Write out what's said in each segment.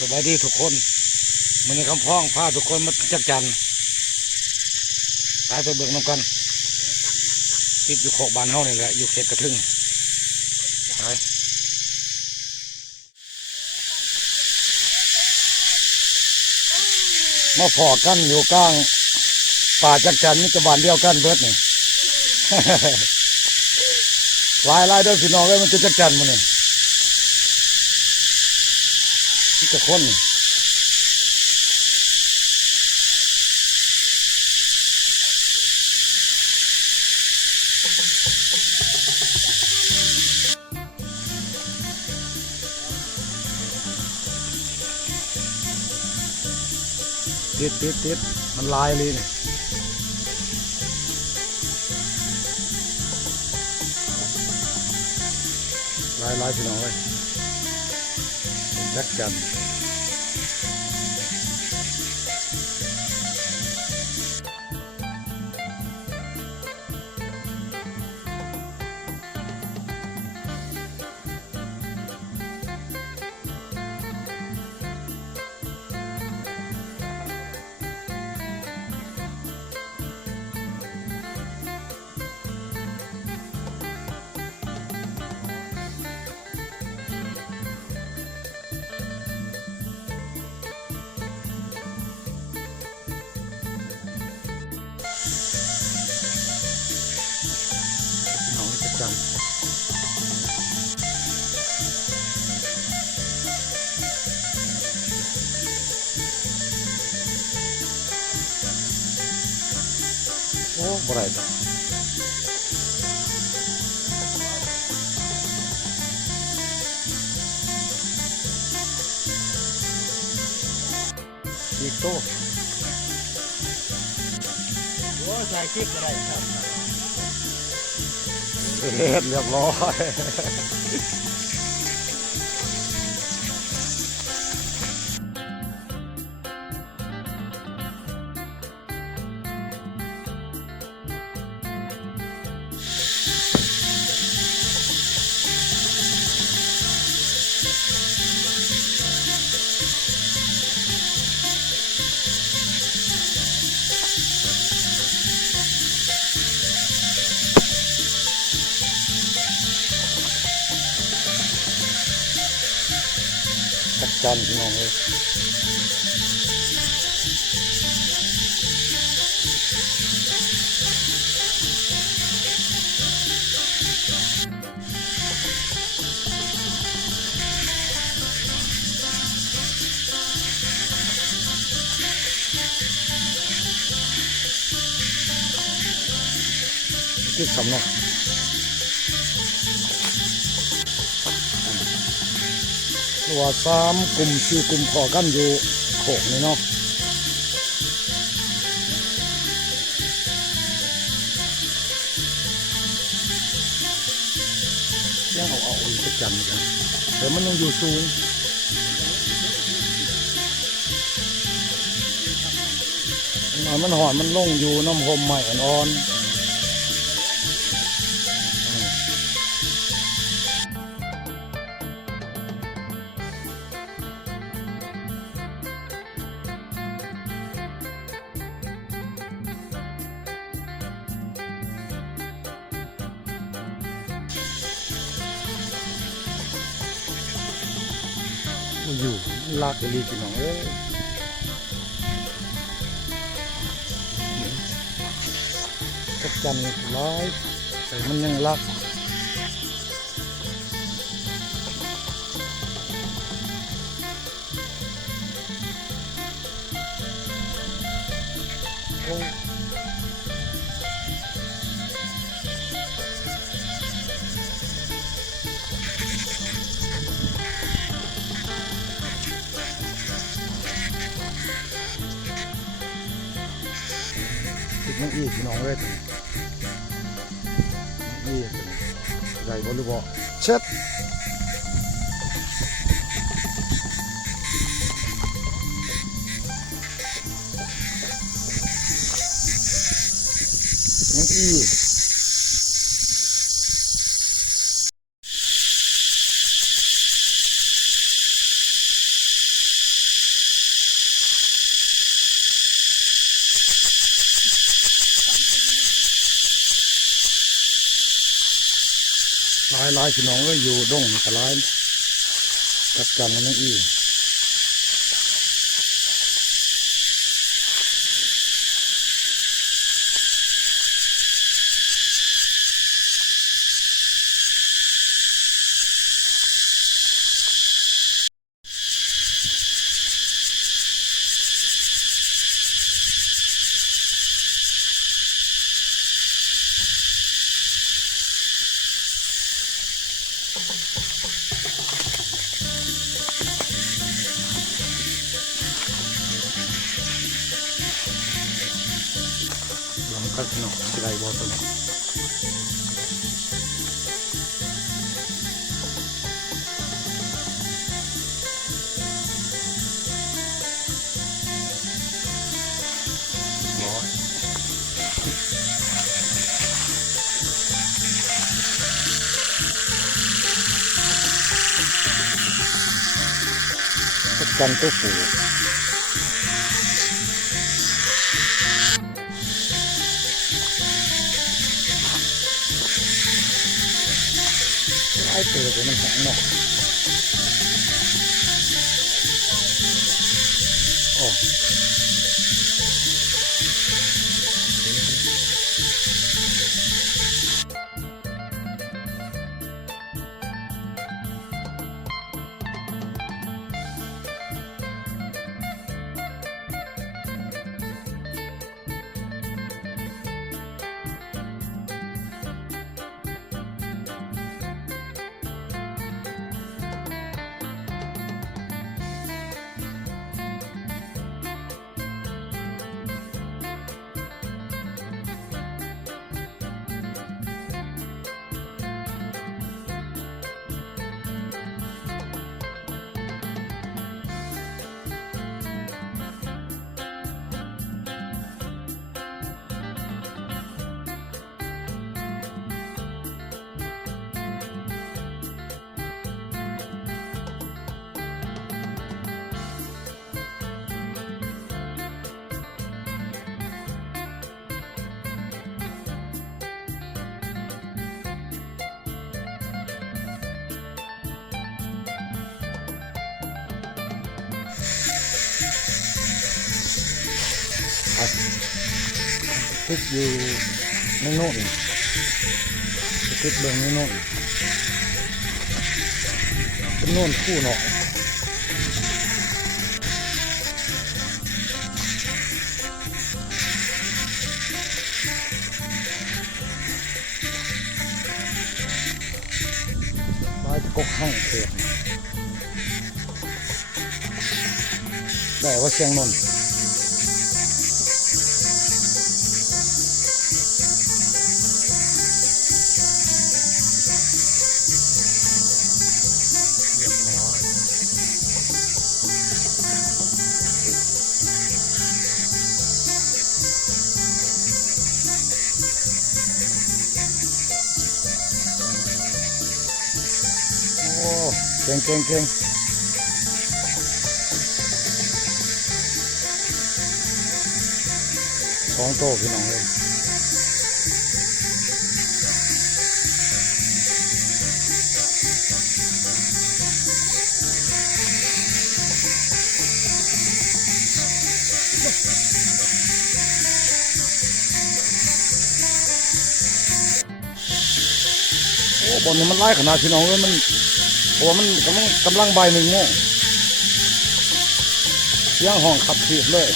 สบายดีทุกคนมันในคำพ้องพาทุกคนมาจักจันไปเบิ่งน้ำกันติดอยู่โคกบานเฮานี่แหละอยู่เขตกระทึงไปมาพอกันอยู่กลางป่าจักจันนี่จะบานเดียวกันเบิดนี่ ลายเด้อพี่น้องเอ้ยมันจะจักจันมันนี่ที่จะคนติดมันลายเลยนี่ลายพี่น้องเลยจักจันจังโอ้บ่ได้จ้ะอีกโตโอ้ใส่คลิปก็ได้ครับเรียบร้อยจักจันพี่น้องเลยคิดสำเนาะว่า3 กลุ่ม 4 กลุ่มพอกันอยู่โขกนี่เนาะยังเอาอีกจักจันกันแต่มันยังอยู่สูงมันหอนมันลงอยู่น้ำหมใหม่อ่อนอยู่ลากลีพี่น้องเอ้ยจักจันร้ายแต่มันยังรักโอ้มันอีกพี่น้องเลยนี่ใหญ่บอลลูบอเช็ดมันอีก ลายพี่น้องก็อยู่ดงกระไรจักจังนั่นอีหลังกัดพี่น้องกระไรบอตัวนี้กันตัวผูไอ้เต๋อตัวมันแข็งเนาะโอ้ติดอยู่ในโน่นติดเบื้องในโน่นเป็นโน่นคู่เนาะไม้กกห้างเสียได้ว่าเชียงนนท์เก่งสองโตพี่น้องเลยโอ้บอลนี้มันไล่ขนาดพี่น้องเลยมันโอ้มันกำลังใบหนึ่งโม่เสียงห้องขับขีดเลย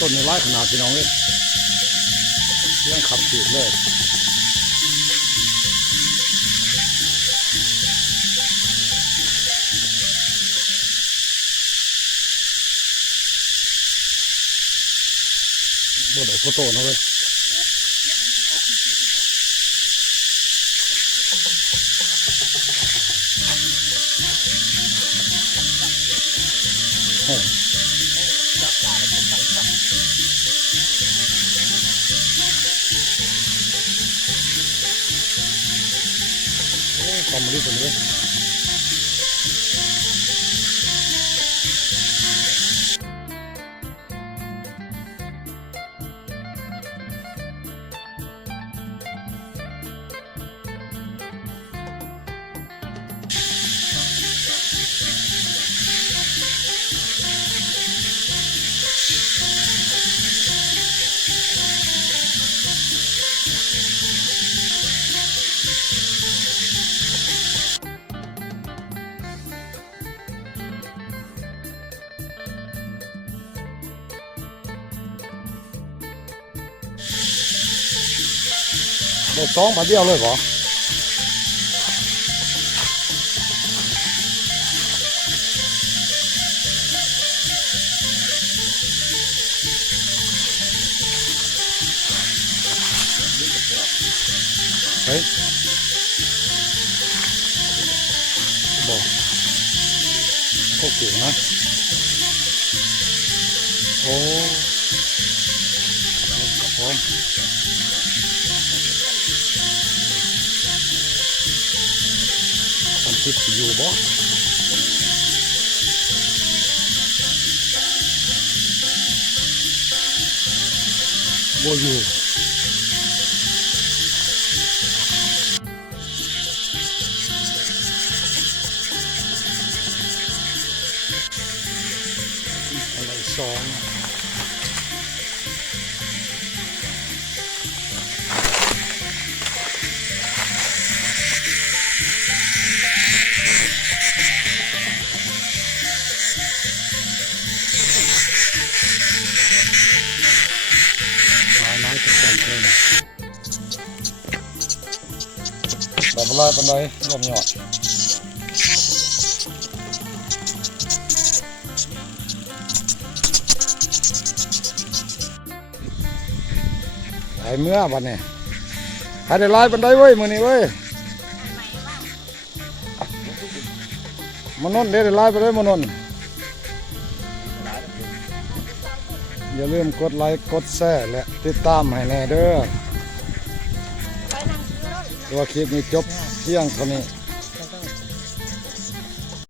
ต้นนี้ไล่ขนาดพี่น้องเลยเสียงขับขีดเลยบ่ได้โฟโต้นะเว้ย ความมันดีสุดเลยได้สองบาทเดียวเลยเหรอเฮ้ยบอกโอเคนะโอ้กับผมทำคลิปอยู่บ่อยู่อะไรสองน้อยจะเต็มเลยแบบลอยปันไดรวมยอดไอ้เมื่อวันนี้ใครได้ลอยปันไดเว้ยมือนี้เว้ยมานนท์ได้ลอยไปเลยมานนท์อย่าลืมกดไลค์กดแชร์และติดตามให้แน่เด้อตัวคลิปนี้จบเที่ยงเท่านี้